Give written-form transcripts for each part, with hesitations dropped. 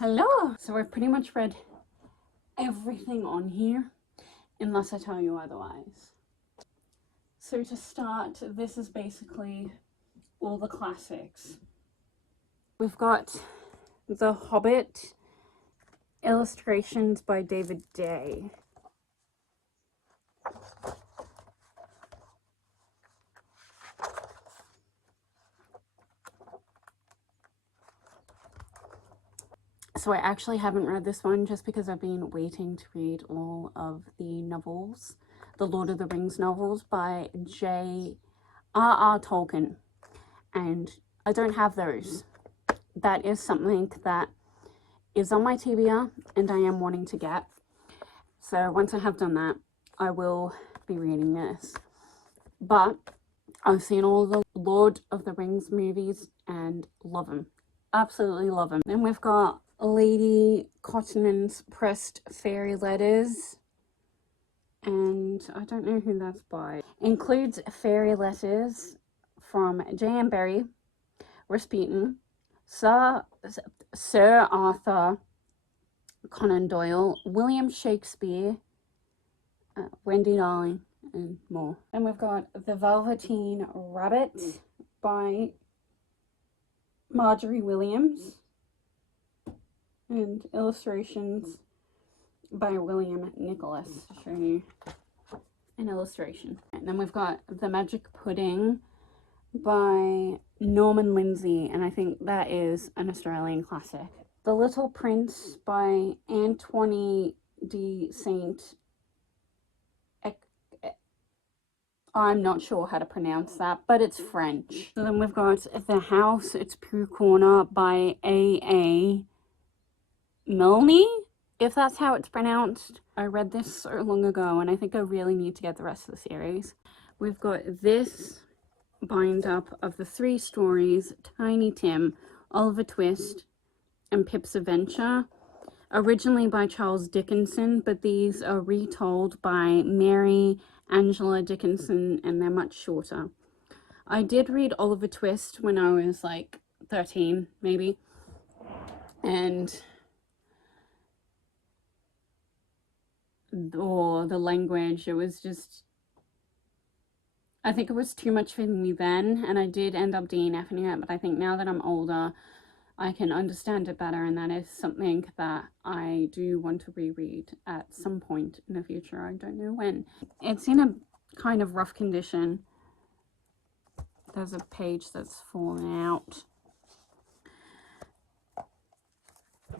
Hello! So I've pretty much read everything on here, unless I tell you otherwise. So to start, this is basically all the classics. We've got The Hobbit, illustrations by David Day. So I actually haven't read this one just because I've been waiting to read all of the novels, the Lord of the Rings novels by J.R.R. Tolkien, and I don't have those. That is something that is on my TBR and I am wanting to get. So once I have done that, I will be reading this. But I've seen all the Lord of the Rings movies and love them. Absolutely love them. Then we've got Lady Cotton's Pressed Fairy Letters. And I don't know who that's by. Includes fairy letters from J.M. Barrie, Rasputin, Sir Arthur Conan Doyle, William Shakespeare, Wendy Darling, and more. Then we've got The Velveteen Rabbit by Marjorie Williams, and illustrations by William Nicholas. I'll show you an illustration. And then we've got The Magic Pudding by Norman Lindsay, and I think that is an Australian classic. The Little Prince by Antoine de Saint. I'm not sure how to pronounce that, but it's French. So then we've got The House It's Prue Corner by A.A. Milne, if that's how it's pronounced. I read this so long ago and I think I really need to get the rest of the series. We've got this bind up of the 3 stories, Tiny Tim, Oliver Twist, and Pip's Adventure, originally by Charles Dickinson, but these are retold by Mary Angela Dickinson, and they're much shorter. I did read Oliver Twist when I was like 13, maybe, and the language, it was just, I think it was too much for me then, and I did end up DNFing it, but I think now that I'm older, I can understand it better, and that is something that I do want to reread at some point in the future. I don't know when. It's in a kind of rough condition. There's a page that's fallen out.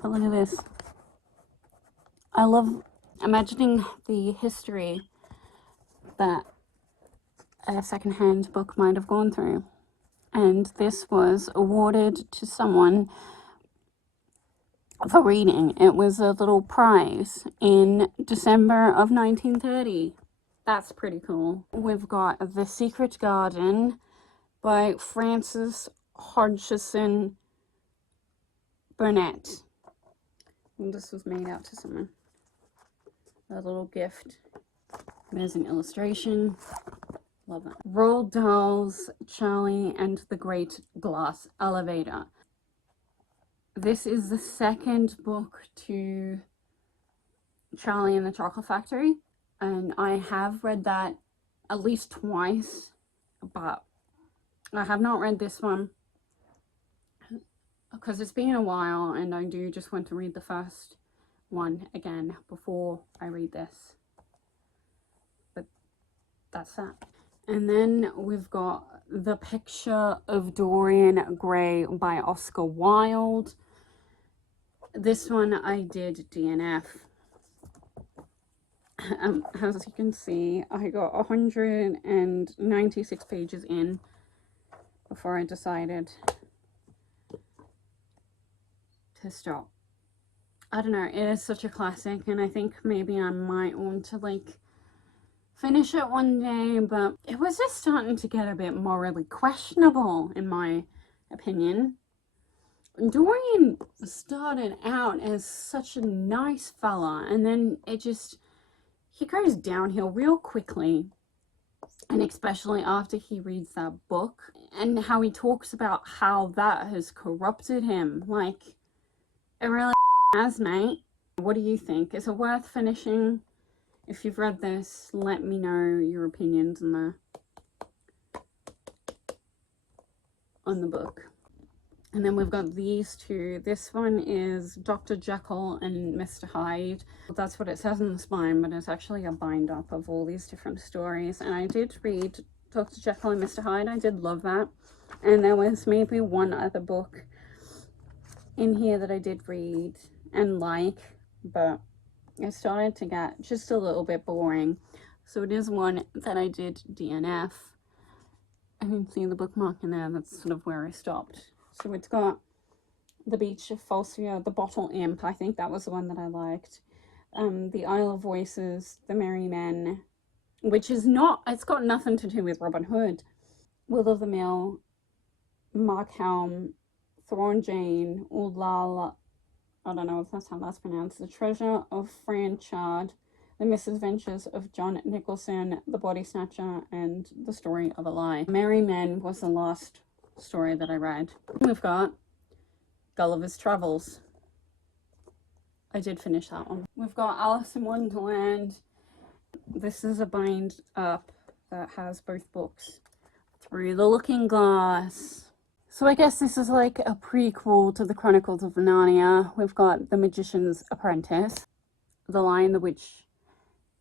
But look at this. I love imagining the history that a secondhand book might have gone through. And this was awarded to someone for reading. It was a little prize in December of 1930. That's pretty cool. We've got The Secret Garden by Frances Hodgson Burnett. And this was made out to someone. A little gift. There's an illustration. Love it. Roald Dahl's Charlie and the Great Glass Elevator. This is the second book to Charlie and the Chocolate Factory, and I have read that at least twice, but I have not read this one because it's been a while, and I do just want to read the first one again before I read this. But that's that. And then we've got The Picture of Dorian Gray by Oscar Wilde. This one I did DNF. As you can see, I got 196 pages in before I decided to stop. I don't know, it is such a classic, and I think maybe I might want to like finish it one day, but it was just starting to get a bit morally questionable, in my opinion. Dorian started out as such a nice fella, and then he goes downhill real quickly, and especially after he reads that book, and how he talks about how that has corrupted him. Like, It really has, mate. What do you think? Is it worth finishing? If you've read this, let me know your opinions on the book. And then we've got these two. This one is Dr. Jekyll and Mr. Hyde. That's what it says on the spine, but it's actually a bind up of all these different stories. And I did read Dr. Jekyll and Mr. Hyde. I did love that. And there was maybe one other book in here that I did read and like, but it started to get just a little bit boring. So it is one that I did DNF. I can see the bookmark in there. That's sort of where I stopped. So it's got The Beach of Falsea, The Bottle Imp. I think that was the one that I liked. The Isle of Voices, The Merry Men, which is not, it's got nothing to do with Robin Hood. Will of the Mill, Mark Helm, Thrawn Jane, Ulala, I don't know if that's how that's pronounced, The Treasure of Franchard, The Misadventures of John Nicholson, The Body Snatcher, and The Story of a Lie. Merry Men was the last story that I read. We've got Gulliver's Travels. I did finish that one. We've got Alice in Wonderland. This is a bind up that has both books. Through the Looking Glass. So I guess this is like a prequel to the Chronicles of Narnia. We've got The Magician's Apprentice, The Lion, the Witch,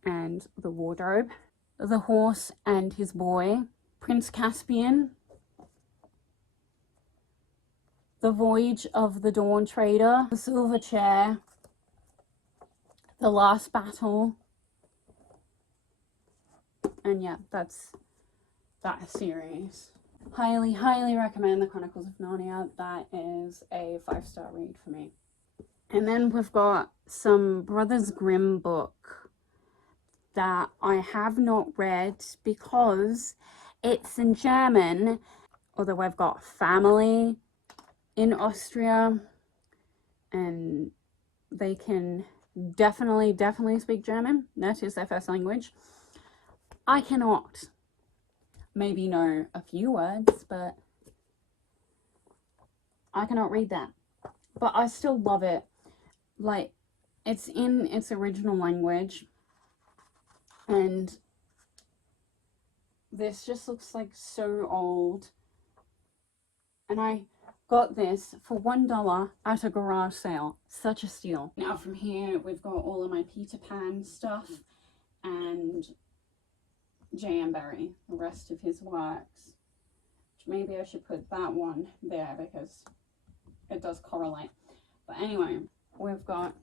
and the Wardrobe, The Horse and His Boy, Prince Caspian, The Voyage of the Dawn Trader, The Silver Chair, The Last Battle, and yeah, that's that series. Highly, highly recommend the Chronicles of Narnia. That is a 5-star read for me. And then we've got some Brothers Grimm book that I have not read because it's in German, although I've got family in Austria and they can definitely speak German. That is their first language. I cannot. Maybe know a few words, but I cannot read that. But I still love it. Like, it's in its original language, and this just looks like so old. And I got this for $1 at a garage sale. Such a steal. Now from here we've got all of my Peter Pan stuff and J.M. Barrie, the rest of his works. Which maybe I should put that one there because it does correlate. But anyway, we've got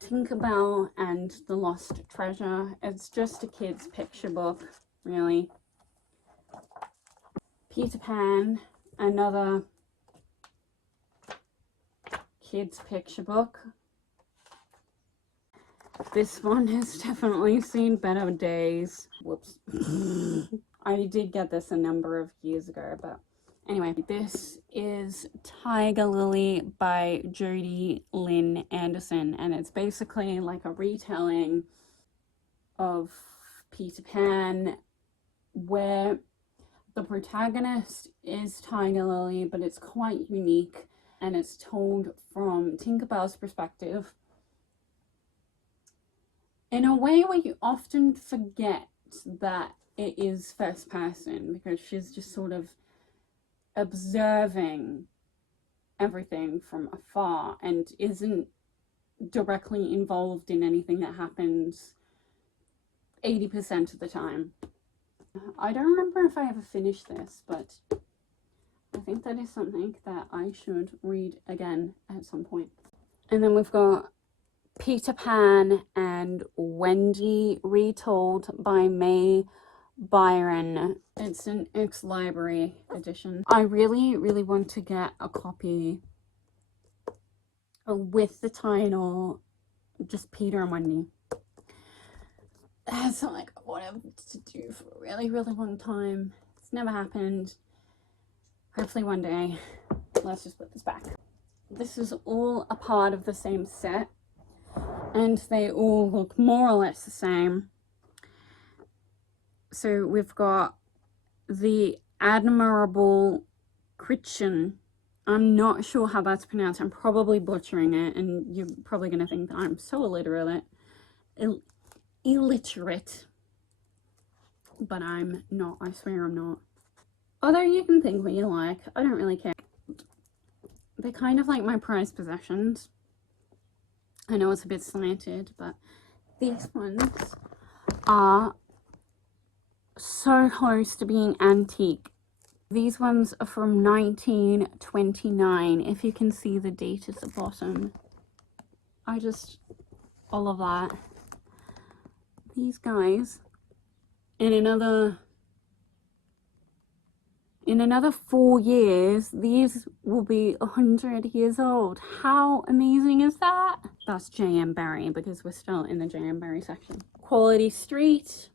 Tinkerbell and the Lost Treasure. It's just a kid's picture book, really. Peter Pan, another kid's picture book. This one has definitely seen better days. Whoops. I did get this a number of years ago, but anyway, this is Tiger Lily by Jodi Lynn Anderson, and it's basically like a retelling of Peter Pan where the protagonist is Tiger Lily, but it's quite unique and it's told from Tinkerbell's perspective in a way where you often forget that it is first person because she's just sort of observing everything from afar and isn't directly involved in anything that happens 80% of the time. I don't remember if I ever finished this, but I think that is something that I should read again at some point. And then we've got Peter Pan and Wendy retold by May Byron. It's an ex-library edition. I really want to get a copy with the title just Peter and Wendy. That's something I wanted to do for a really long time. It's never happened. Hopefully one day. Let's just put this back. This is all a part of the same set, and they all look more or less the same. So we've got The Admirable Crichton. I'm not sure how that's pronounced. I'm probably butchering it, and you're probably going to think that I'm so illiterate. But I'm not. I swear I'm not. Although you can think what you like. I don't really care. They're kind of like my prized possessions. I know it's a bit slanted, but these ones are so close to being antique. These ones are from 1929, if you can see the date at the bottom. All of that. These guys, in another 4 years, these will be 100 years old. How amazing is that? That's J.M. Barrie, because we're still in the J.M. Barrie section. Quality Street,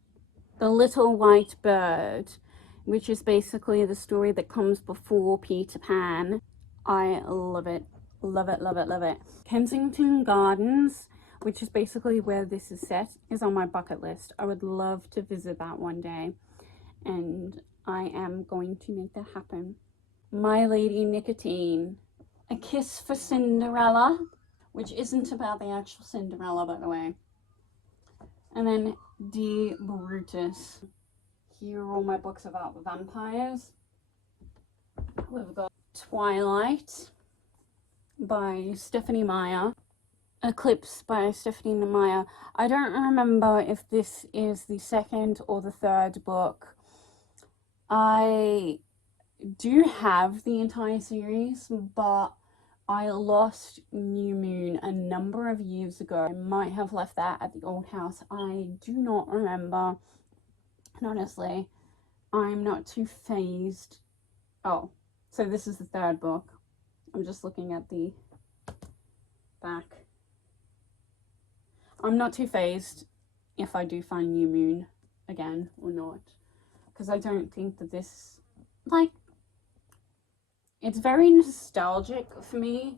The Little White Bird, which is basically the story that comes before Peter Pan. I love it. Love it, love it, love it. Kensington Gardens, which is basically where this is set, is on my bucket list. I would love to visit that one day, and I am going to make that happen. My Lady Nicotine, A Kiss for Cinderella, which isn't about the actual Cinderella, by the way. And then D. Brutus. Here are all my books about vampires. We've got Twilight by Stephenie Meyer. Eclipse by Stephenie Meyer. I don't remember if this is the second or the third book. I do have the entire series, but I lost New Moon a number of years ago. I might have left that at the old house. I do not remember. And honestly, I'm not too phased. Oh, so this is the third book. I'm just looking at the back. I'm not too phased if I do find New Moon again or not. Because I don't think that this, like, it's very nostalgic for me.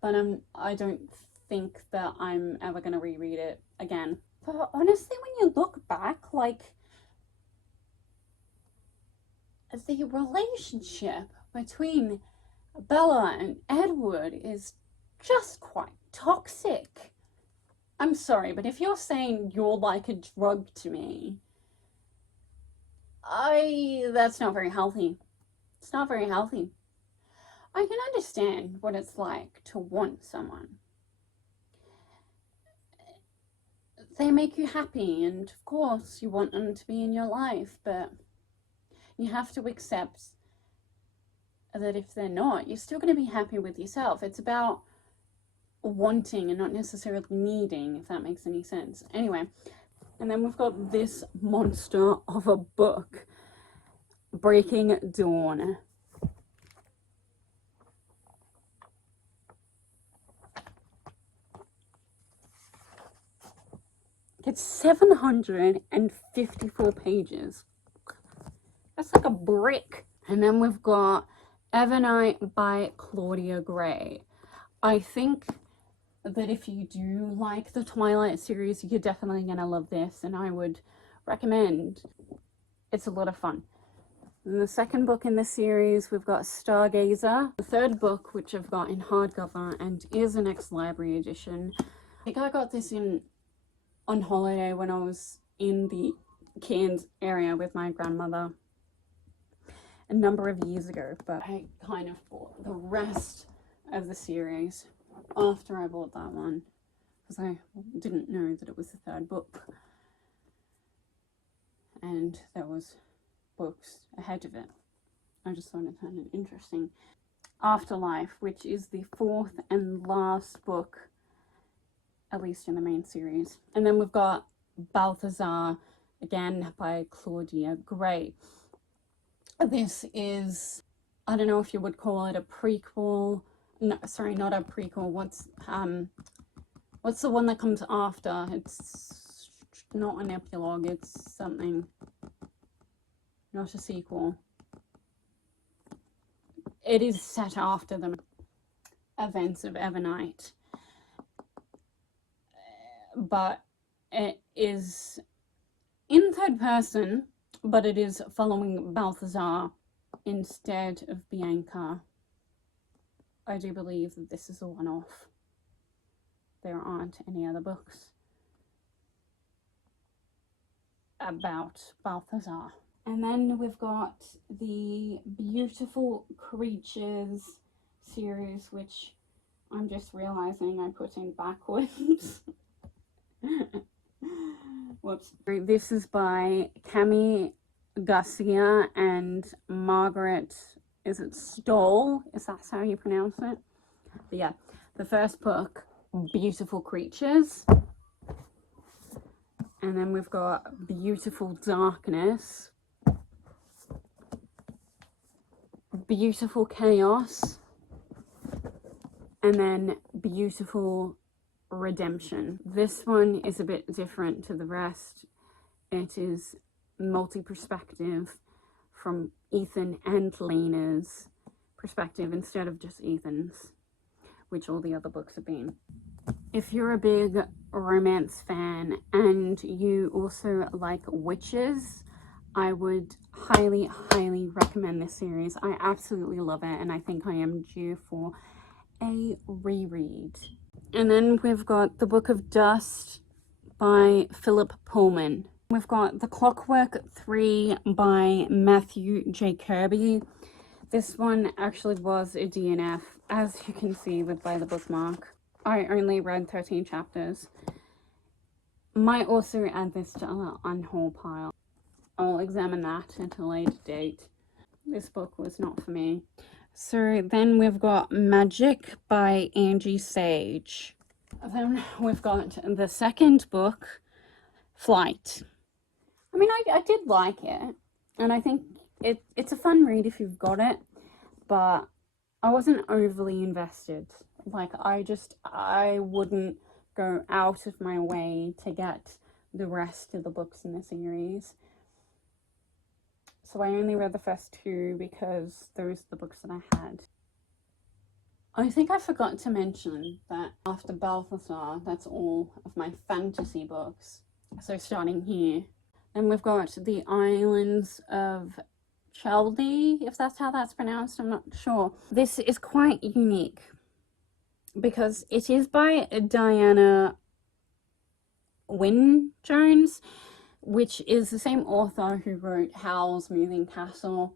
But I don't think that I'm ever going to reread it again. But honestly, when you look back, like, the relationship between Bella and Edward is just quite toxic. I'm sorry, but if you're saying you're like a drug to me, that's not very healthy. It's not very healthy. I can understand what it's like to want someone. They make you happy, and of course you want them to be in your life, but you have to accept that if they're not, you're still going to be happy with yourself. It's about wanting and not necessarily needing, if that makes any sense. Anyway, and then we've got this monster of a book, Breaking Dawn. It's 754 pages. That's like a brick. And then we've got Evernight by Claudia Gray. I think that if you do like the Twilight series, you're definitely going to love this, and I would recommend. It's a lot of fun. And the second book in the series, we've got Stargazer. The third book, which I've got in hardcover and is an ex-library edition. I think I got this on holiday when I was in the Cairns area with my grandmother a number of years ago, but I kind of bought the rest of the series after I bought that one because I didn't know that it was the third book, and there was books ahead of it. I just thought it sounded interesting. Afterlife, which is the fourth and last book, at least in the main series. And then we've got Balthazar, again by Claudia Gray. This is, I don't know if you would call it a prequel. No, sorry, not a prequel. What's the one that comes after? It's not an epilogue, it's something. Not a sequel. It is set after the events of Evernight. But it is in third person, but it is following Balthazar instead of Bianca. I do believe that this is a one-off. There aren't any other books about Balthazar. And then we've got the Beautiful Creatures series, which I'm just realizing I put in backwards. Whoops. This is by Cami Garcia and Margaret, is it Stoll? Is that how you pronounce it? But yeah, the first book, Beautiful Creatures. And then we've got Beautiful Darkness, Beautiful Chaos, and then Beautiful Redemption. This one is a bit different to the rest. It is multi-perspective from Ethan and Lena's perspective instead of just Ethan's, which all the other books have been. If you're a big romance fan and you also like witches, I would highly, highly recommend this series. I absolutely love it, and I think I am due for a reread. And then we've got The Book of Dust by Philip Pullman. We've got The Clockwork 3 by Matthew J. Kirby. This one actually was a DNF, as you can see by the bookmark. I only read 13 chapters. Might also add this to our unhaul pile. I'll examine that at a later date. This book was not for me. So then we've got Magic by Angie Sage. Then we've got the second book, Flight. I mean, I did like it, and I think it's a fun read if you've got it, but I wasn't overly invested. Like, I wouldn't go out of my way to get the rest of the books in the series. So I only read the first two because those are the books that I had. I think I forgot to mention that after Balthazar, that's all of my fantasy books. So starting here. Then we've got The Islands of Chaldee, if that's how that's pronounced, I'm not sure. This is quite unique because it is by Diana Wynne Jones, which is the same author who wrote Howl's Moving Castle,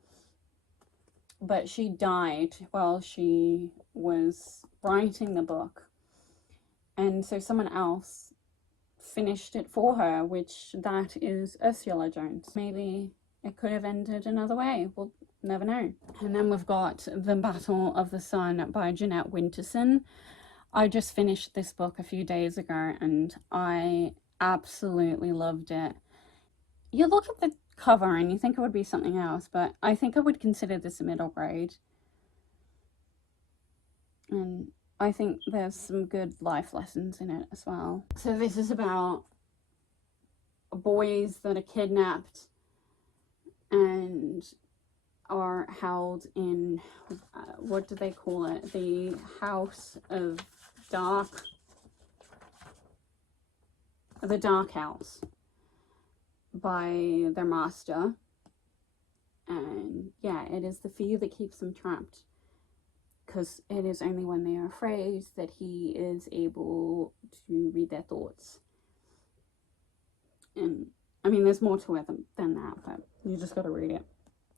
but she died while she was writing the book, and so someone else finished it for her, which that is Ursula Jones. Maybe it could have ended another way, we'll never know. And then we've got The Battle of the Sun by Jeanette Winterson. I just finished this book a few days ago and I absolutely loved it. You look at the cover and you think it would be something else, but I think I would consider this a middle grade. And I think there's some good life lessons in it as well. So this is about boys that are kidnapped and are held in, what do they call it? The House of Dark. The Dark House by their master. And yeah, it is the fear that keeps them trapped, because it is only when they are afraid that he is able to read their thoughts. And I mean, there's more to it than that, but you just gotta read it.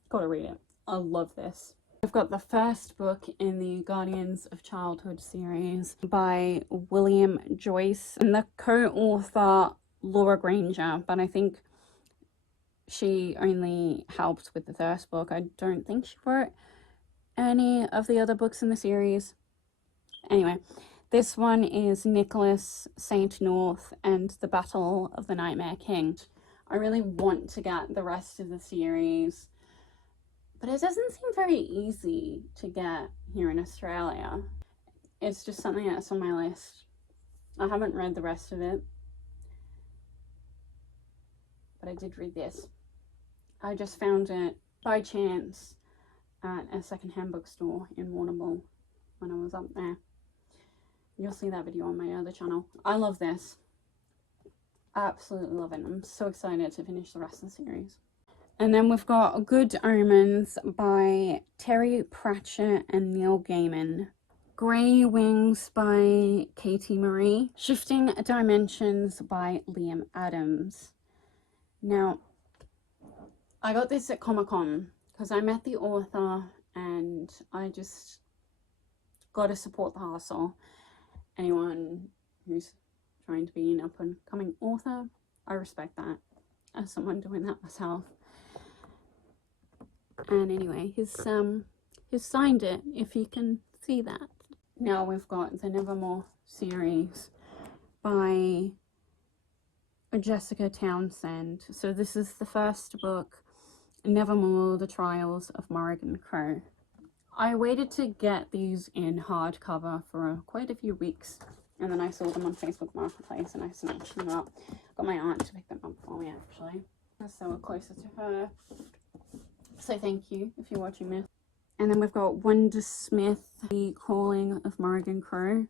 Gotta read it. I love this. I've got the first book in the Guardians of Childhood series by William Joyce and the co-author Laura Granger, but I think she only helped with the first book. I don't think she wrote any of the other books in the series. Anyway, this one is Nicholas St. North and the Battle of the Nightmare King. I really want to get the rest of the series, but it doesn't seem very easy to get here in Australia. It's just something that's on my list. I haven't read the rest of it, but I did read this. I just found it by chance at a secondhand bookstore in Warrnambool when I was up there. You'll see that video on my other channel. I love this. Absolutely love it. I'm so excited to finish the rest of the series. And then we've got Good Omens by Terry Pratchett and Neil Gaiman. Grey Wings by Katie Marie. Shifting Dimensions by Liam Adams. Now, I got this at Comic-Con because I met the author and I just got to support the hustle. Anyone who's trying to be an up-and-coming author, I respect that as someone doing that myself. And anyway, he's signed it, if you can see that. Now we've got the Nevermore series by Jessica Townsend. So this is the first book, Nevermore, The Trials of Morrigan Crow. I waited to get these in hardcover for quite a few weeks, and then I saw them on Facebook Marketplace and I snatched them up. Got my aunt to pick them up for me, actually, so we're closer to her. So thank you if you're watching this. And then we've got Wanda Smith, The Calling of Morrigan Crow.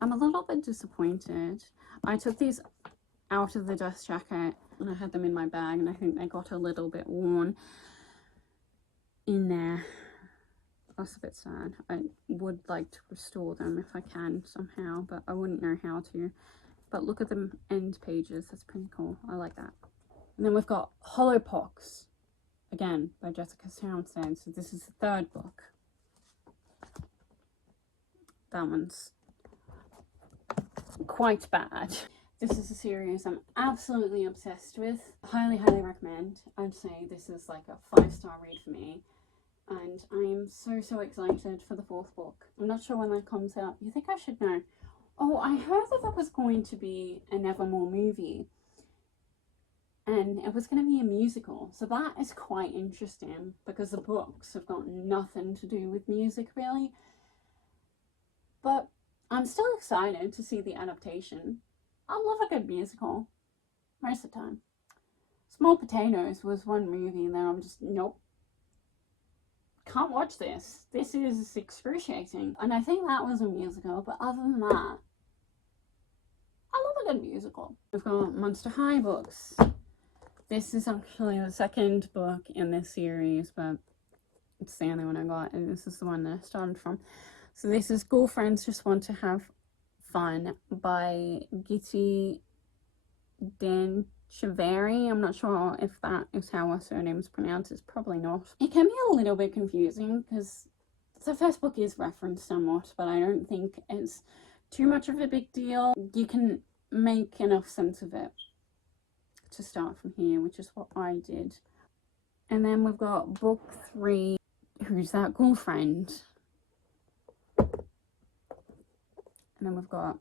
I'm a little bit disappointed. I took these out of the dust jacket and I had them in my bag, and I think they got a little bit worn in there. That's a bit sad. I would like to restore them if I can somehow, but I wouldn't know how to. But look at the end pages, that's pretty cool. I like that. And then we've got Hollowpox, again, by Jessica Townsend. So this is the third book. That one's quite bad. This is a series I'm absolutely obsessed with. Highly, highly recommend. I'd say this is like a 5-star read for me. And I'm so excited for the 4th book. I'm not sure when that comes out. You think I should know? Oh, I heard that there was going to be a Nevermore movie. And it was going to be a musical. So that is quite interesting because the books have got nothing to do with music really. But I'm still excited to see the adaptation. I love a good musical most of the time. Small Potatoes was one movie that I'm just, nope. Can't watch this. This is excruciating. And I think that was a musical, but other than that, I love a good musical. We've got Monster High books. This is actually the 2nd book in this series, but it's the only one I got, and this is the one that I started from. So this is Girlfriends Just Want to Have Fun by Giti Danchavari. I'm not sure if that is how her surname is pronounced. It's probably not. It can be a little bit confusing because the first book is referenced somewhat, but I don't think it's too much of a big deal. You can make enough sense of it to start from here, which is what I did. And then we've got book 3, Who's That Girlfriend? And then we've got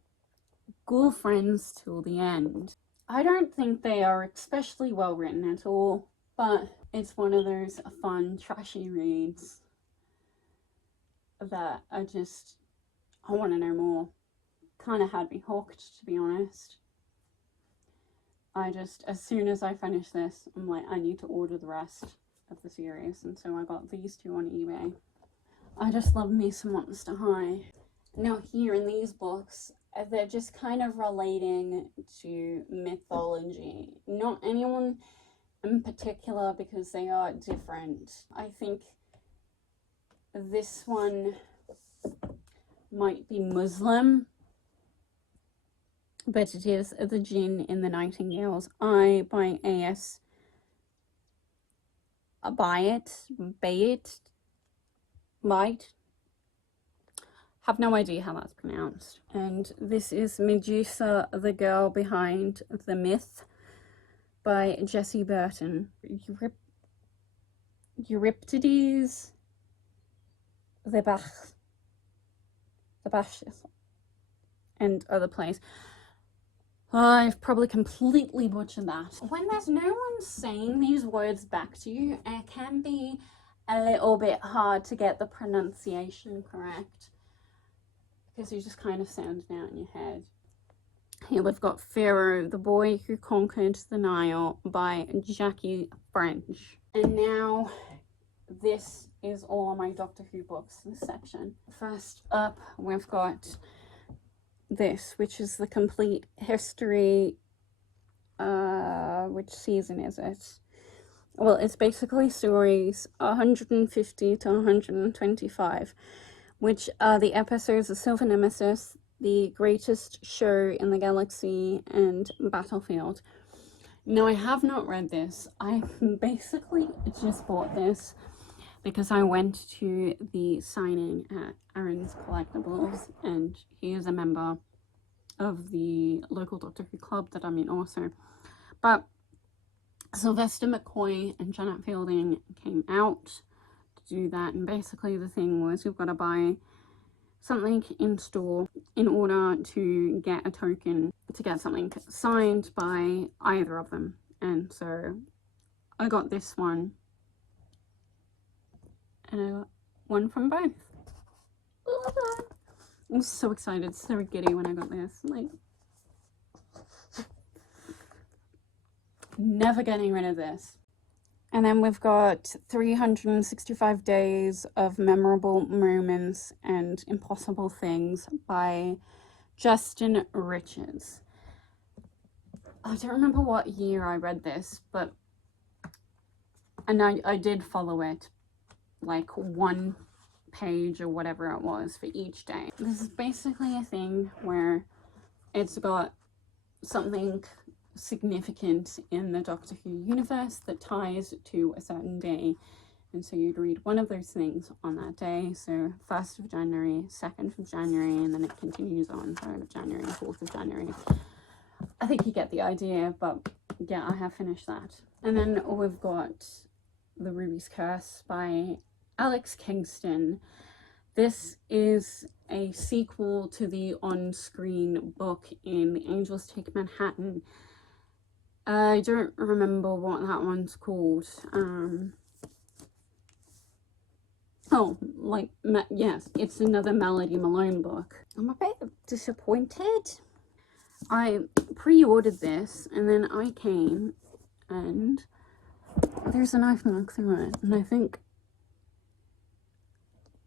Girlfriends Till the End. I don't think they are especially well written at all, but it's one of those fun, trashy reads that I want to know more. Kind of had me hooked, to be honest. As soon as I finish this, I'm like, I need to order the rest of the series, and so I got these 2 on eBay. I just love me some Monster High. Now here in these books, they're just kind of relating to mythology. Not anyone in particular, because they are different. I think this one might be Muslim, but it is The Jinn in the Nightingale's Eye by A.S. Bayet. Have no idea how that's pronounced. And this is Medusa, the Girl Behind the Myth by Jessie Burton. Euripides, the Bach, and other plays. I've probably completely butchered that. When there's no one saying these words back to you, it can be a little bit hard to get the pronunciation correct, because you just kind of sound it out in your head. Here we've got Pharaoh, the Boy Who Conquered the Nile by Jackie French. And now this is all of my Doctor Who books, this section. First up, we've got this, which is the complete history, which season is it? well, it's basically stories 150 to 125, which are the episodes of Silver Nemesis, The Greatest Show in the Galaxy, and Battlefield. Now, I have not read this. I basically just bought this because I went to the signing at Aaron's Collectibles, and he is a member of the local Doctor Who club that I'm in also. But Sylvester McCoy and Janet Fielding came out to do that, and basically the thing was you've got to buy something in store in order to get a token to get something signed by either of them. And so I got this one, and I got one from both. I was so excited, so giddy when I got this. Like, never getting rid of this. And then we've got 365 Days of Memorable Moments and Impossible Things by Justin Richards. I don't remember what year I read this, but and I did follow it, like one page or whatever it was for each day. This is basically a thing where it's got something significant in the Doctor Who universe that ties to a certain day, and so you'd read one of those things on that day. So 1st of January, 2nd of January, and then it continues on 3rd of January, 4th of January. I think you get the idea, but yeah, I have finished that. And then we've got The Ruby's Curse by Alex Kingston. This is a sequel to the on-screen book in The Angels Take Manhattan. I don't remember what that one's called. Yes, it's another Melody Malone book. I'm a bit disappointed. I pre-ordered this, and then I came, and there's a knife mark through it, and I think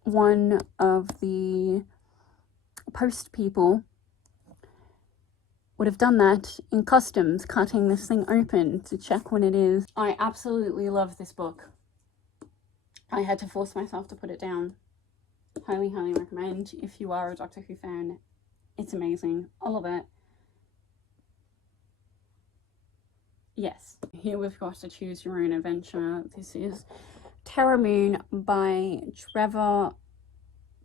one of the post people would have done that in customs, cutting this thing open to check what it is. I absolutely love this book. I had to force myself to put it down. Highly, highly recommend if you are a Doctor Who fan. It's amazing. I love it. Yes, here we've got a Choose Your Own Adventure. This is Terra Moon by Trevor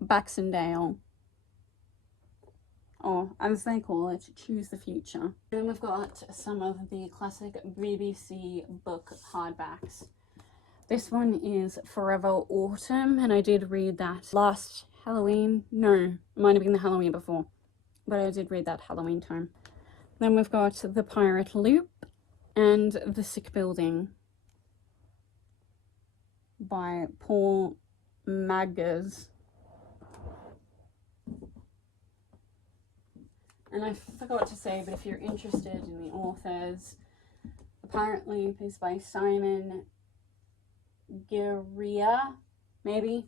Baxendale, or as they call it, Choose the Future. Then we've got some of the classic BBC book hardbacks. This one is Forever Autumn, and I did read that last Halloween. No, it might have been the Halloween before, but I did read that Halloween time. Then we've got The Pirate Loop and The Sick Building by Paul Magers. And I forgot to say, but if you're interested in the authors, The Pirate Loop is by Simon Guerilla, maybe,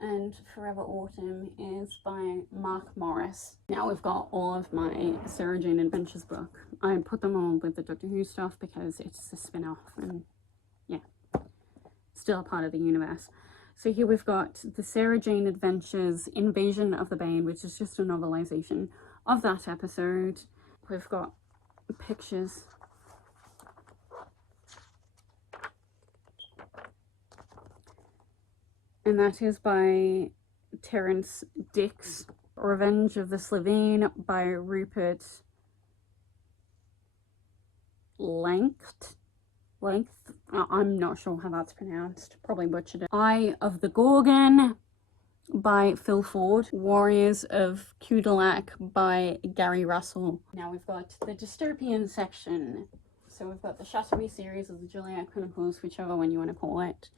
and Forever Autumn is by Mark Morris. Now we've got all of my Sarah Jane Adventures book. I put them all with the Doctor Who stuff because it's a spin-off and yeah, still a part of the universe. So here we've got the Sarah Jane Adventures Invasion of the Bane, which is just a novelization of that episode. We've got pictures. And that is by Terence Dix. Revenge of the Slitheen by Rupert Length. I'm not sure how that's pronounced. Probably butchered it. Eye of the Gorgon by Phil Ford. Warriors of Kudalak by Gary Russell. Now we've got the dystopian section. So we've got the Shattery series of the Juliet Chronicles, whichever one you want to call it,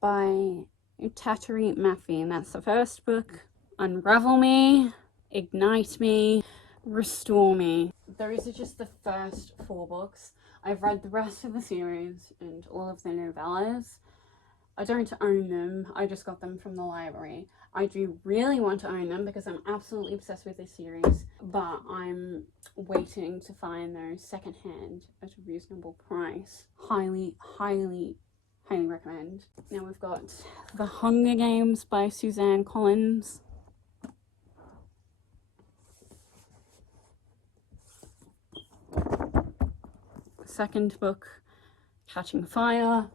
by Tattery Maffey, and that's the first book. Unravel Me, Ignite Me, Restore Me. Those are just the first 4 books. I've read the rest of the series and all of the novellas. I don't own them, I just got them from the library. I do really want to own them because I'm absolutely obsessed with this series, but I'm waiting to find those secondhand at a reasonable price. Highly, highly, highly recommend. Now we've got The Hunger Games by Suzanne Collins. Second book, Catching Fire.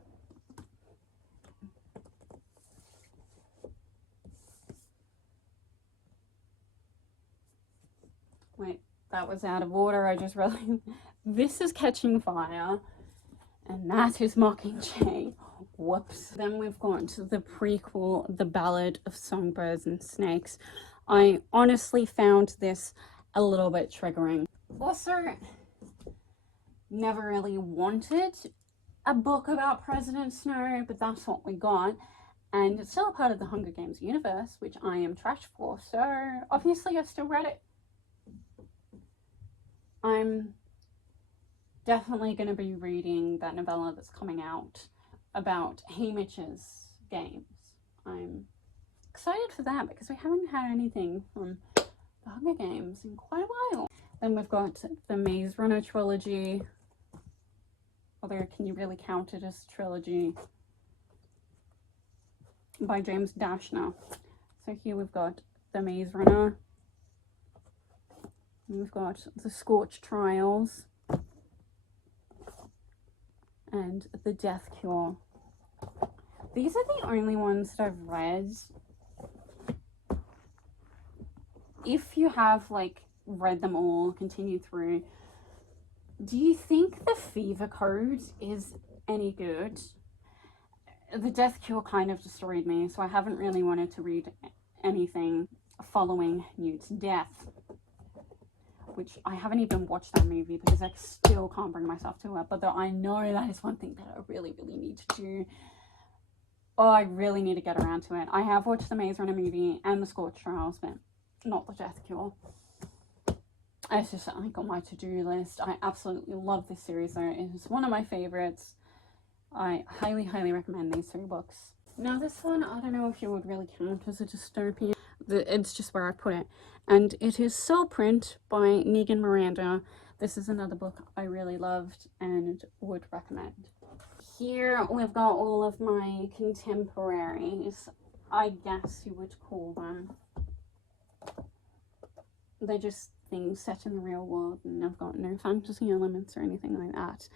Wait, that was out of order. I just realized this is Catching Fire and that is Mockingjay. Whoops. Then we've got the prequel, The Ballad of Songbirds and Snakes. I honestly found this a little bit triggering. Also, never really wanted a book about President Snow, but that's what we got. And it's still a part of the Hunger Games universe, which I am trash for, so obviously I still read it. I'm definitely going to be reading that novella that's coming out about Haymitch's games. I'm excited for that because we haven't had anything from the Hunger Games in quite a while. Then we've got the Maze Runner trilogy, although can you really count it as a trilogy, by James Dashner. So here we've got the Maze Runner, and we've got the Scorch Trials, and the Death Cure. These are the only ones that I've read. If you have like read them all, continued through, do you think the Fever Code is any good? The Death Cure kind of destroyed me, so I haven't really wanted to read anything following Newt's death, which I haven't even watched that movie because I still can't bring myself to it. But though I know that is one thing that I really, really need to do. Oh, I really need to get around to it. I have watched the Maze Runner movie and the Scorch Trials, but not the Death Cure. It's just like on my to-do list. I absolutely love this series though. It is one of my favorites. I highly, highly recommend these three books. Now this one, I don't know if you would really count as a dystopian. It's just where I put it. And it is Soul Print by Negan Miranda. This is another book I really loved and would recommend. Here we've got all of my contemporaries, I guess you would call them. They're just things set in the real world and I've got no fantasy elements or anything like that.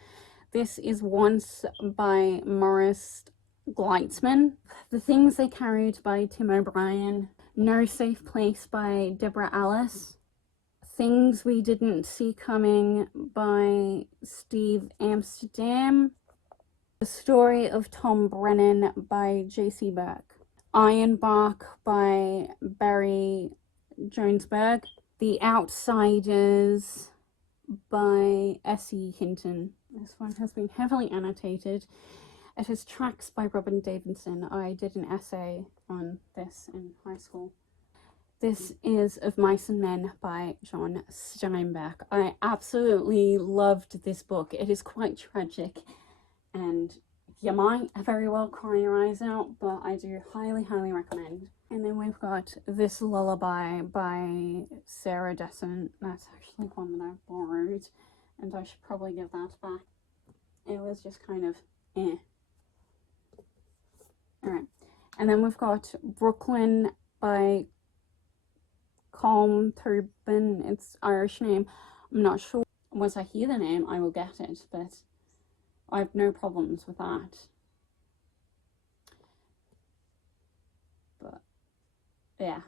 This is Once by Morris Gleitzman. The Things They Carried by Tim O'Brien. No Safe Place by Deborah Alice. Things We Didn't See Coming by Steve Amsterdam. The Story of Tom Brennan by J.C. Burke. Ironbark by Barry Jonesberg. The Outsiders by S.E. Hinton. This one has been heavily annotated. It has tracks by Robin Davidson. I did an essay on this in high school. This is Of Mice and Men by John Steinbeck. I absolutely loved this book. It is quite tragic and you might very well cry your eyes out, but I do highly, highly recommend. And then we've got This Lullaby by Sarah Dessen. That's actually one that I borrowed and I should probably give that back. It was just kind of eh. Alright, and then we've got Brooklyn by Colm Turbin. It's Irish name. I'm not sure. Once I hear the name, I will get it, but I have no problems with that. But yeah.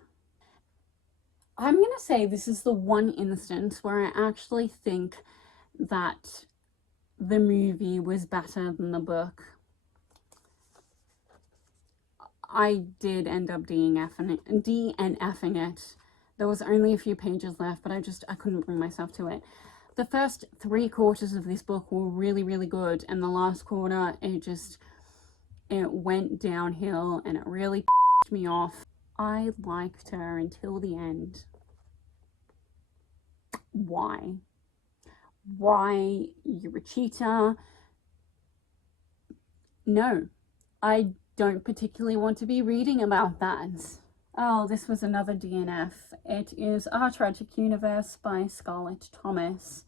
I'm going to say this is the one instance where I actually think that the movie was better than the book. I did end up DNFing it. There was only a few pages left, but I couldn't bring myself to it. The first 3/4 of this book were really, really good, and the last quarter, it went downhill, and it really pissed me off. I liked her until the end. Why? Why? You're a cheater. No, I don't particularly want to be reading about that. Oh, this was another DNF. It is Our Tragic Universe by Scarlett Thomas.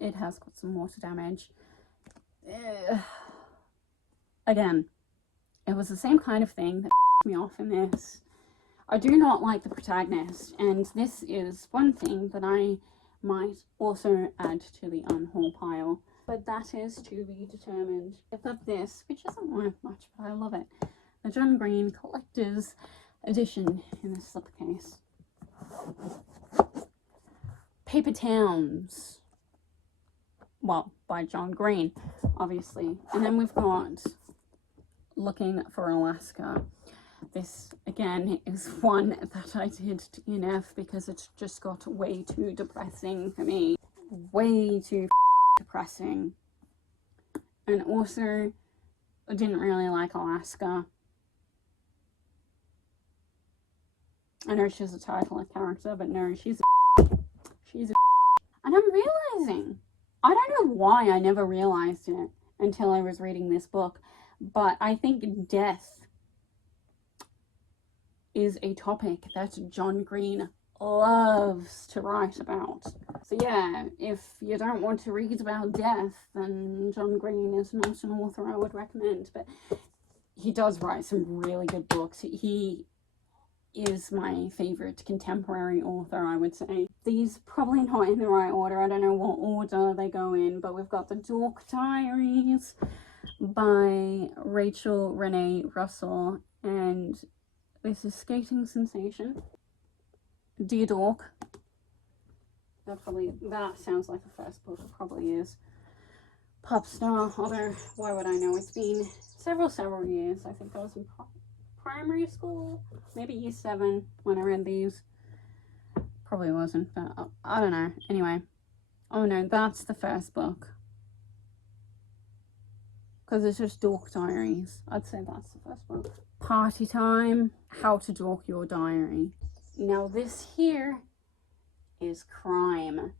It has got some water damage. Again, it was the same kind of thing that me off in this. I do not like the protagonist, and this is one thing that I might also add to the unhaul pile, but that is to be determined. I've got this, which isn't worth much, but I love it. The John Green Collector's Edition in this slipcase. Paper Towns, well, by John Green, obviously. And then we've got Looking for Alaska. This, again, is one that I did DNF because it's just got way too depressing for me. Way too depressing. And also, I didn't really like Alaska. I know she's a title of character, but no, she's a she's a and I'm realizing, I don't know why I never realized it until I was reading this book, but I think death is a topic that John Green loves to write about. So yeah, if you don't want to read about death, then John Green is not an author I would recommend, but he does write some really good books. He is my favorite contemporary author, I would say. These probably not in the right order. I don't know what order they go in, but we've got The Dork Diaries by Rachel Renee Russell, and this is Skating Sensation. Dear Dork. That sounds like the first book. It probably is. Pop Star, although why would I know? It's been several years. I think I was in primary school, maybe year 7 when I read these. Probably wasn't, but I don't know. Anyway, oh no, that's the first book, because it's just Dork Diaries. I'd say that's the first book. Party Time, How to Dork Your Diary. Now this here is crime.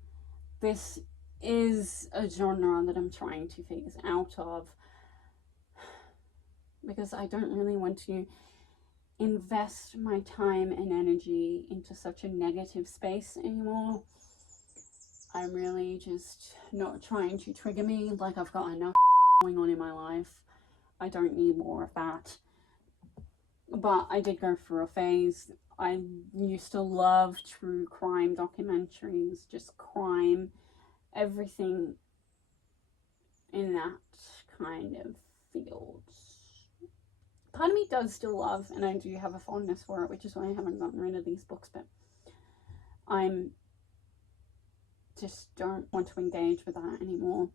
This is a genre that I'm trying to phase out of, because I don't really want to invest my time and energy into such a negative space anymore. I'm really just not trying to trigger me. Like, I've got enough going on in my life. I don't need more of that. But I did go through a phase. I used to love true crime documentaries, just crime, everything in that kind of field. Part of me does still love, and I do have a fondness for it, which is why I haven't gotten rid of these books, but I'm just don't want to engage with that anymore.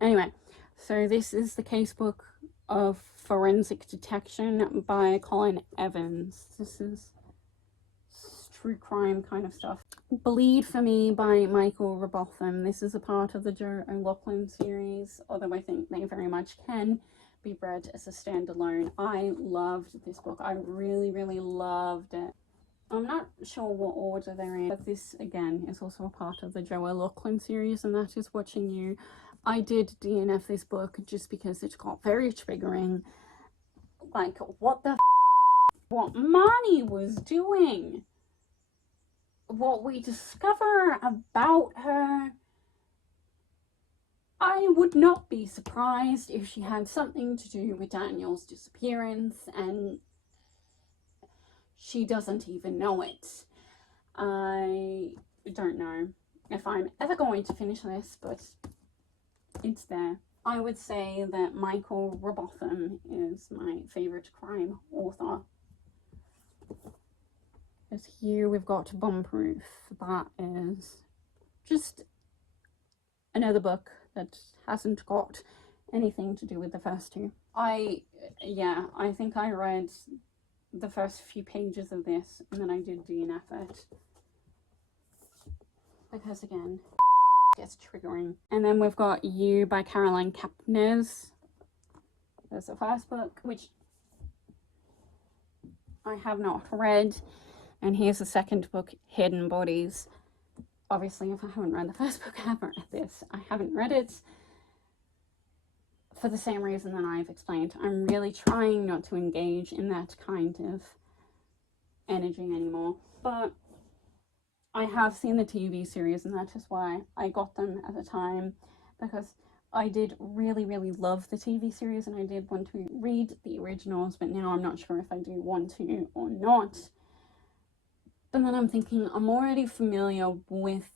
Anyway, so this is the casebook of Forensic Detection by Colin Evans. This is true crime kind of stuff. Bleed for Me by Michael Robotham. This is a part of the Joe O'Loughlin series, although I think they very much can be read as a standalone. I loved this book. I really loved it. I'm not sure what order they're in, but this again is also a part of the Joe O'Loughlin series, and that is Watching You. I did DNF this book just because it got very triggering. Like, what the what Marnie was doing, what we discover about her. I would not be surprised if she had something to do with Daniel's disappearance and she doesn't even know it. I don't know if I'm ever going to finish this, but it's there. I would say that Michael Robotham is my favourite crime author. Because here we've got Bomb-Proof. That is just another book that hasn't got anything to do with the first two. I think I read the first few pages of this and then I did DNF it. Because again, gets triggering. And then we've got You by Caroline Kepnes. There's the first book, which I have not read. And here's the second book, Hidden Bodies. Obviously, if I haven't read the first book, I haven't read this. I haven't read it. for the same reason that I've explained. I'm really trying not to engage in that kind of energy anymore. But I have seen the TV series, and that is why I got them at the time, because I did really, really love the TV series and I did want to read the originals, but now I'm not sure if I do want to or not. But then I'm thinking I'm already familiar with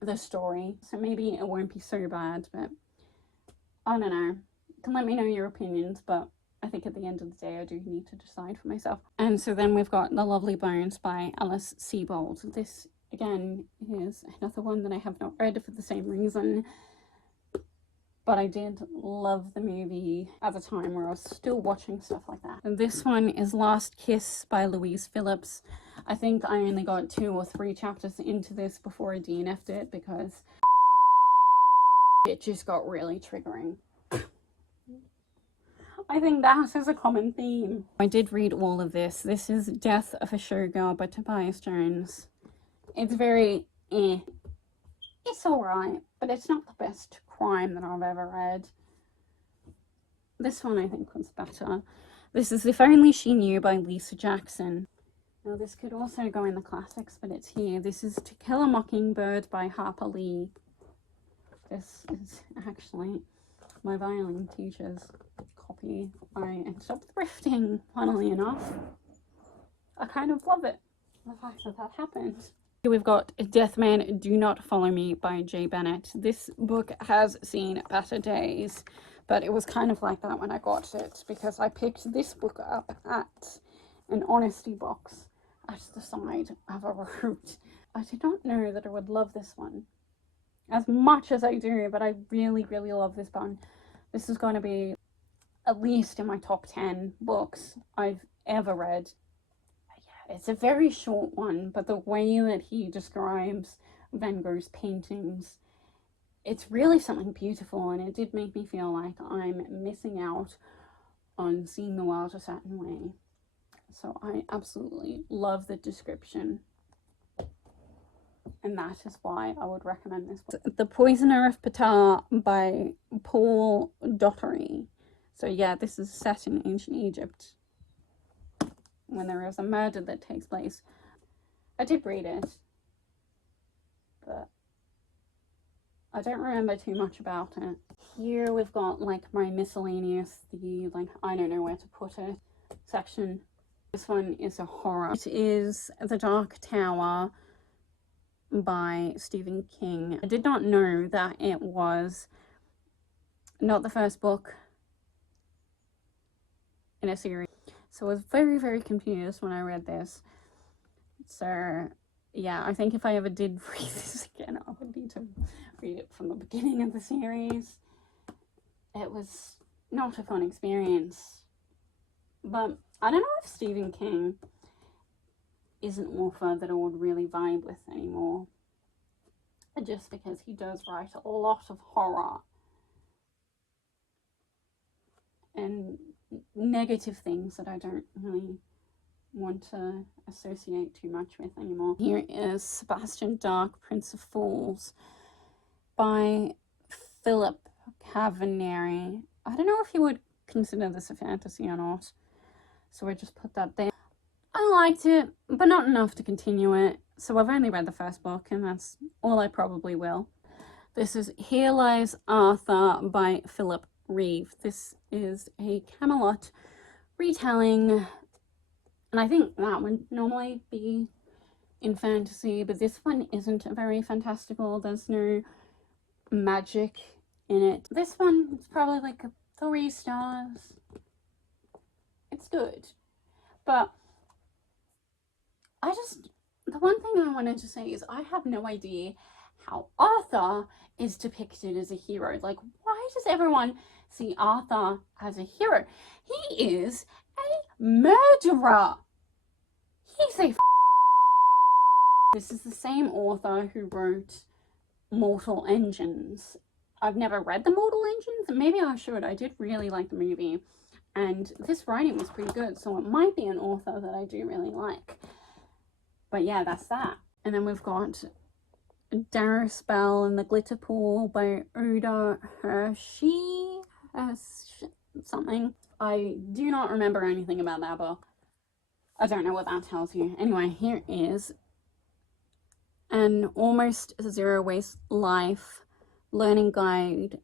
the story, so maybe it won't be so bad, but I don't know. You can let me know your opinions, but I think at the end of the day I do need to decide for myself. And so then we've got The Lovely Bones by Alice Sebold. This again is another one that I have not read for the same reason, but I did love the movie at the time where I was still watching stuff like that. And this one is Last Kiss by Louise Phillips. I think I only got 2 or 3 chapters into this before I DNF'd it because it just got really triggering. I think that is a common theme. I did read all of this. This is Death of a Showgirl by Tobias Jones. It's very It's alright, but it's not the best crime that I've ever read. This one I think was better. This is If Only She Knew by Lisa Jackson. Now this could also go in the classics, but it's here. This is To Kill a Mockingbird by Harper Lee. This is actually my violin teacher's copy. I ended up thrifting, funnily enough. I kind of love it, the fact that that happened. Here we've got Death Man Do Not Follow Me by Jay Bennett. This book has seen better days, but it was kind of like that when I got it, because I picked this book up at an honesty box at the side of a road. I did not know that I would love this one as much as I do, but I really, really love this one. This is going to be at least in my top 10 books I've ever read. It's a very short one, but the way that he describes Van Gogh's paintings, it's really something beautiful, and it did make me feel like I'm missing out on seeing the world a certain way. So I absolutely love the description, and that is why I would recommend this book. The Poisoner of Ptah by Paul Daugherty. So yeah, this is set in ancient Egypt, when there is a murder that takes place. I did read it, but I don't remember too much about it. Here we've got like my miscellaneous, the like I don't know where to put it section. This one is a horror. It is The Dark Tower by Stephen King. I did not know that it was not the first book in a series. So I was very, very confused when I read this. So yeah, I think if I ever did read this again, I would need to read it from the beginning of the series. It was not a fun experience. But I don't know if Stephen King is an author that I would really vibe with anymore. Just because he does write a lot of horror and negative things that I don't really want to associate too much with anymore. Here is Sebastian Darke, Prince of Fools by Philip Cavalieri. I don't know if you would consider this a fantasy or not, so I just put that there. I liked it, but not enough to continue it, so I've only read the first book, and that's all I probably will. This is Here Lies Arthur by Philip Reeve. This is a Camelot retelling, and I think that would normally be in fantasy, but this one isn't very fantastical. There's no magic in it. This one is probably like 3 stars. It's good, but the one thing I wanted to say is I have no idea how Arthur is depicted as a hero. Like, why does everyone see Arthur as a hero? He is a murderer. He's a This is the same author who wrote Mortal Engines. I've never read the Mortal Engines. Maybe I should. I did really like the movie, and this writing was pretty good, so it might be an author that I do really like. But yeah, that's that. And then we've got Dara Spell and the Glitter Pool by Oda Hirsch. something. I do not remember anything about that book. I don't know what that tells you. Anyway, here is an almost zero waste life learning guide,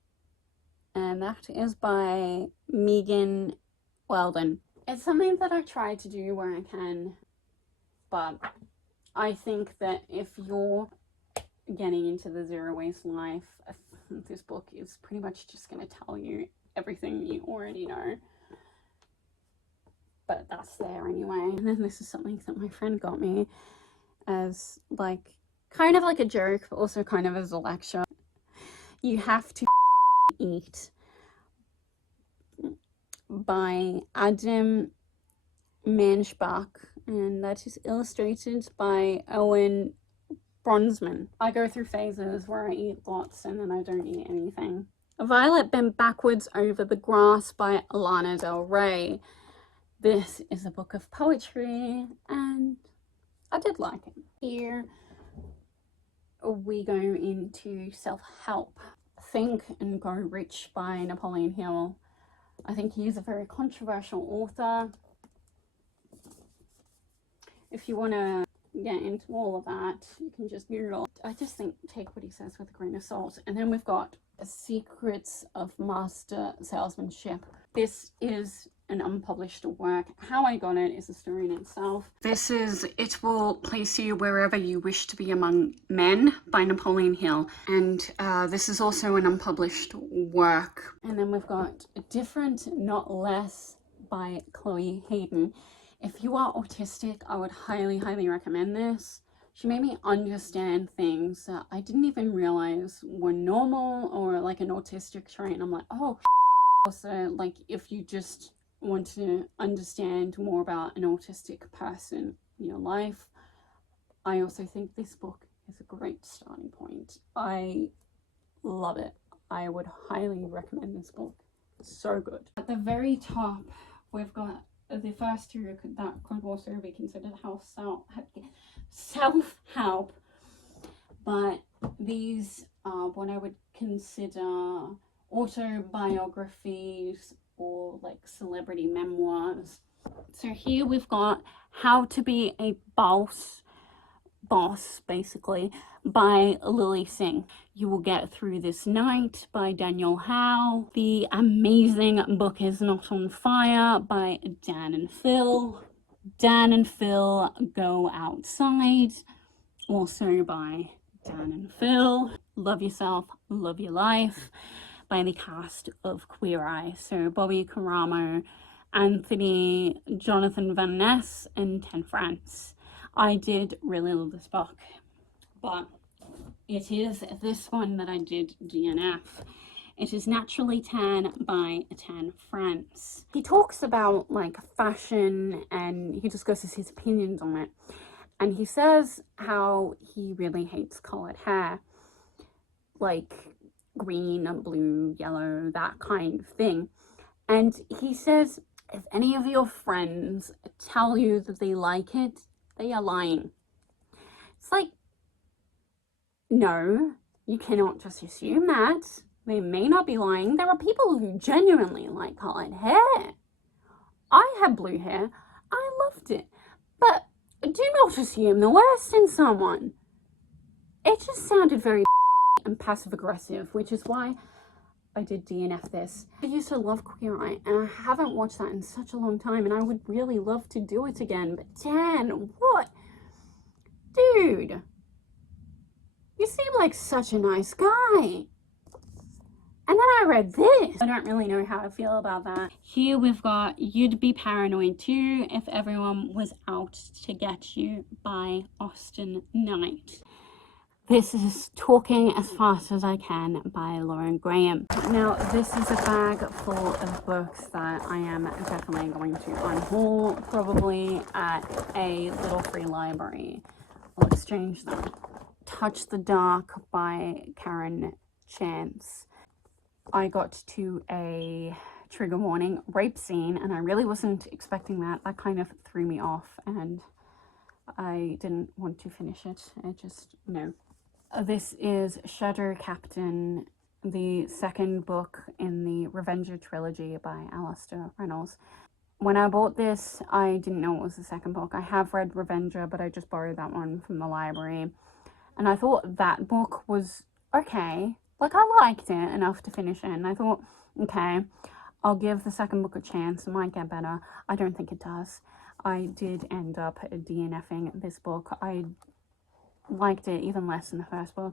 and that is by Megan Weldon. It's something that I try to do where I can, but I think that if you're getting into the zero waste life, this book is pretty much just going to tell you everything you already know. But that's there anyway. And then this is something that my friend got me as like kind of like a joke, but also kind of as a lecture. You Have to Eat by Adam Manchbach, and that is illustrated by Owen Bronsman. I go through phases where I eat lots and then I don't eat anything. Violet Bent Backwards Over the Grass by Lana Del Rey. This is a book of poetry and I did like it. Here we go into self-help. Think and Grow Rich by Napoleon Hill. I think he is a very controversial author. If you want to get into all of that, you can just Google. I just think take what he says with a grain of salt. And then we've got Secrets of Master Salesmanship. This is an unpublished work. How I got it is a story in itself. This is It Will Place You Wherever You Wish to Be Among Men by Napoleon Hill. And this is also an unpublished work. And then we've got Different, Not Less by Chloe Hayden. If you are autistic, I would highly, highly recommend this. She made me understand things that I didn't even realize were normal or like an autistic trait. And I'm like, oh, also, like if you just want to understand more about an autistic person in your life, I also think this book is a great starting point. I love it. I would highly recommend this book. It's so good. At the very top, we've got the first two that could also be considered self-help, but these are what I would consider autobiographies or like celebrity memoirs. So here we've got How to Be a Boss basically by Lily Singh. You Will Get Through This Night by Daniel Howe. The amazing book is Not on Fire by Dan and Phil. Dan and Phil Go Outside, also by Dan and Phil. Love Yourself, Love Your Life by the cast of Queer Eye. So Bobby Caramo, Anthony, Jonathan Van Ness, and Ten France. I did really love this book, but it is this one that I did DNF. It is Naturally Tan by Ten France. He talks about like fashion and he discusses his opinions on it. And he says how he really hates colored hair, like green, blue, yellow, that kind of thing. And he says, if any of your friends tell you that they like it, they are lying. It's like, no, you cannot just assume that. They may not be lying. There are people who genuinely like colored hair. I had blue hair. I loved it. But do not assume the worst in someone. It just sounded very and passive aggressive, which is why I did DNF this. I used to love Queer Eye and I haven't watched that in such a long time and I would really love to do it again, but Dan, what? Dude, you seem like such a nice guy. And then I read this. I don't really know how to feel about that. Here we've got You'd Be Paranoid Too If Everyone Was Out to Get You by Austen Knight. This is Talking as Fast as I Can by Lauren Graham. Now, this is a bag full of books that I am definitely going to unhaul, probably at a little free library. I'll exchange them. Touch the Dark by Karen Chance. I got to a trigger warning rape scene and I really wasn't expecting that. That kind of threw me off and I didn't want to finish it. I just, no. This is Shadow Captain the second book in the Revenger trilogy by Alistair Reynolds. When I bought this, I didn't know it was the second book. I have read Revenger, but I just borrowed that one from the library. And I thought that book was okay. Like, I liked it enough to finish it. And I thought, okay, I'll give the second book a chance. It might get better. I don't think it does. I did end up DNFing this book. I liked it even less than the first book.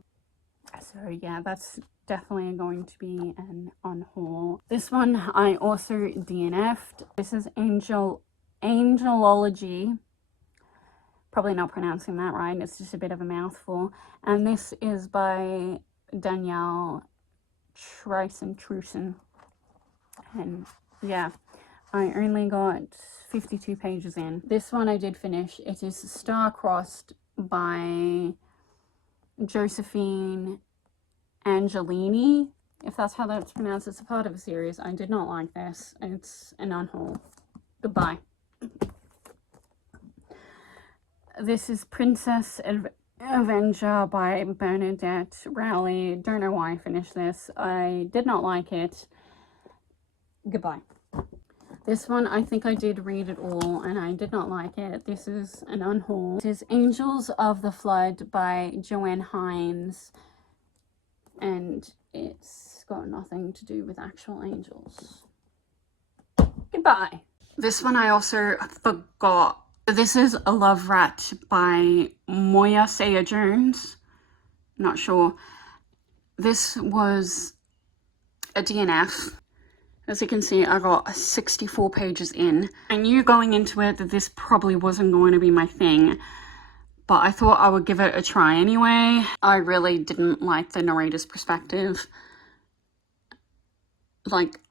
So yeah, that's definitely going to be an on haul. This one I also DNF'd. This is Angelology. Probably not pronouncing that right. It's just a bit of a mouthful. And this is by Danielle Trusen. And yeah, I only got 52 pages in. This one I did finish. It is Star-Crossed by Josephine Angelini, if that's how that's pronounced. It's a part of a series. I did not like this. It's an unhaul. Goodbye. This is Princess Avenger by Bernadette Rowley. Don't know why I finished this. I did not like it. Goodbye. This one, I think I did read it all, and I did not like it. This is an unhaul. This is Angels of the Flood by Joanne Hines, and it's got nothing to do with actual angels. Goodbye. This one I also forgot. This is A Love Rat by Moya Sayer Jones. Not sure. This was a DNF. As you can see, I got 64 pages in. I knew going into it that this probably wasn't going to be my thing, but I thought I would give it a try anyway. I really didn't like the narrator's perspective. Like,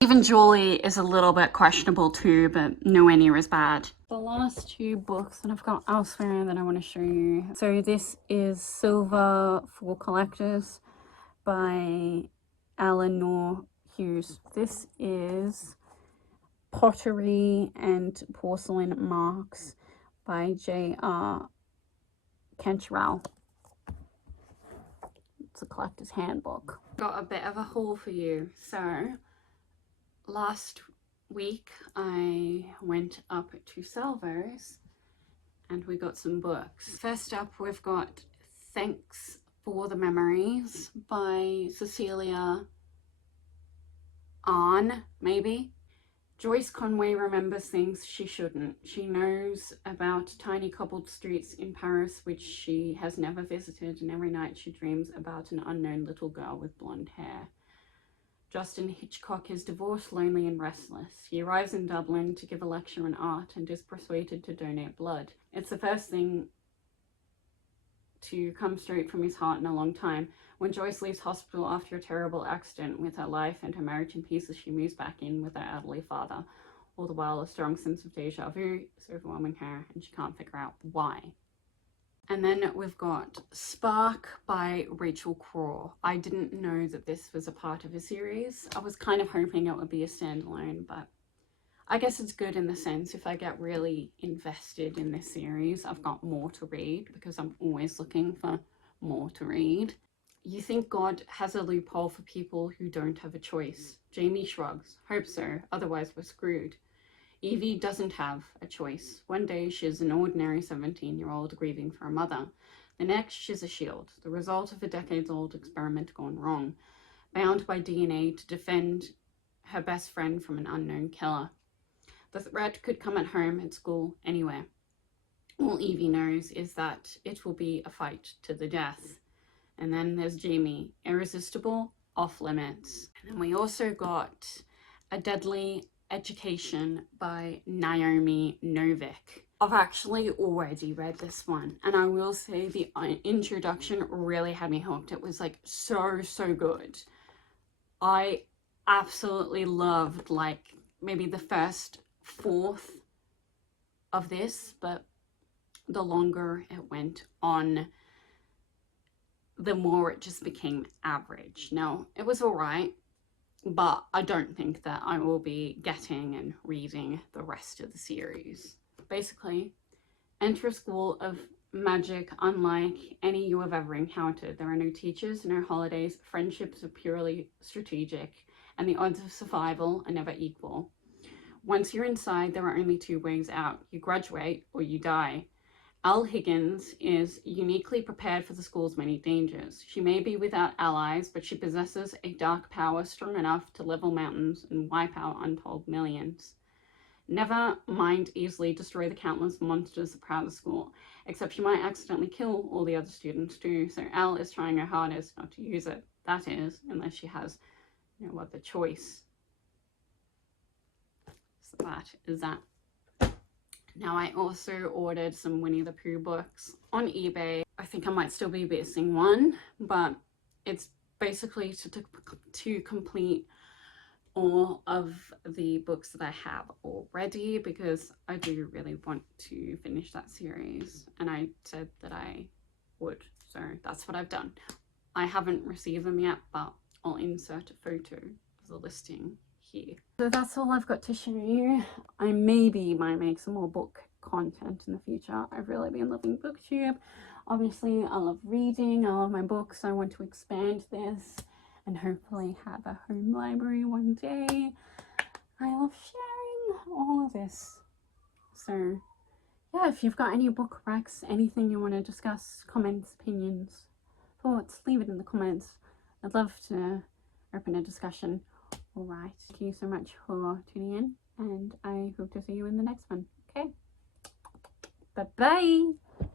even Julie is a little bit questionable too, but nowhere near as bad. The last two books that I've got elsewhere that I want to show you. So this is Silver for Collectors by Eleanor Hughes. This is Pottery and Porcelain Marks by J.R. Cantrell. It's a collector's handbook. Got a bit of a haul for you. So last week I went up to Salvo's and we got some books. First up, we've got Thanks for the Memories by Cecilia Ahn, maybe. Joyce Conway remembers things she shouldn't. She knows about tiny cobbled streets in Paris which she has never visited, and every night she dreams about an unknown little girl with blonde hair. Justin Hitchcock is divorced, lonely and restless. He arrives in Dublin to give a lecture on art and is persuaded to donate blood. It's the first thing to come straight from his heart in a long time. When Joyce leaves hospital after a terrible accident, with her life and her marriage in pieces, she moves back in with her elderly father. All the while, a strong sense of deja vu is overwhelming her, and she can't figure out why. And then we've got Spark by Rachel Craw. I didn't know that this was a part of a series. I was kind of hoping it would be a standalone, but I guess it's good in the sense if I get really invested in this series, I've got more to read because I'm always looking for more to read. You think God has a loophole for people who don't have a choice? Jamie shrugs. Hope so, otherwise we're screwed. Evie doesn't have a choice. One day she's an ordinary 17-year-old grieving for her mother. The next she's a shield, the result of a decades-old experiment gone wrong, bound by DNA to defend her best friend from an unknown killer. The threat could come at home, at school, anywhere. All Evie knows is that it will be a fight to the death. And then there's Jamie, irresistible, off limits. And then we also got A Deadly Education by Naomi Novik. I've actually already read this one, and I will say the introduction really had me hooked. It was like so good. I absolutely loved like maybe the first fourth of this, but the longer it went on, the more it just became average. Now, it was all right, but I don't think that I will be getting and reading the rest of the series. Basically, enter a school of magic unlike any you have ever encountered. There are no teachers, no holidays, friendships are purely strategic, and the odds of survival are never equal. Once you're inside, there are only two ways out. You graduate or you die. Elle Higgins is uniquely prepared for the school's many dangers. She may be without allies, but she possesses a dark power strong enough to level mountains and wipe out untold millions. Never mind easily destroy the countless monsters that prowl the school, except she might accidentally kill all the other students too, so Elle is trying her hardest not to use it. That is, unless she has, the choice. So that is that. Now, I also ordered some Winnie the Pooh books on eBay. I think I might still be missing one, but it's basically to complete all of the books that I have already, because I do really want to finish that series, and I said that I would, so that's what I've done. I haven't received them yet, but I'll insert a photo of the listing here. So that's all I've got to show you. I maybe might make some more book content in the future. I've really been loving BookTube. Obviously, I love reading, I love my books. I want to expand this and hopefully have a home library one day. I love sharing all of this. So yeah, if you've got any book recs, anything you want to discuss, comments, opinions, thoughts, leave it in the comments. I'd love to open a discussion. Alright, thank you so much for tuning in, and I hope to see you in the next one. Okay, bye bye.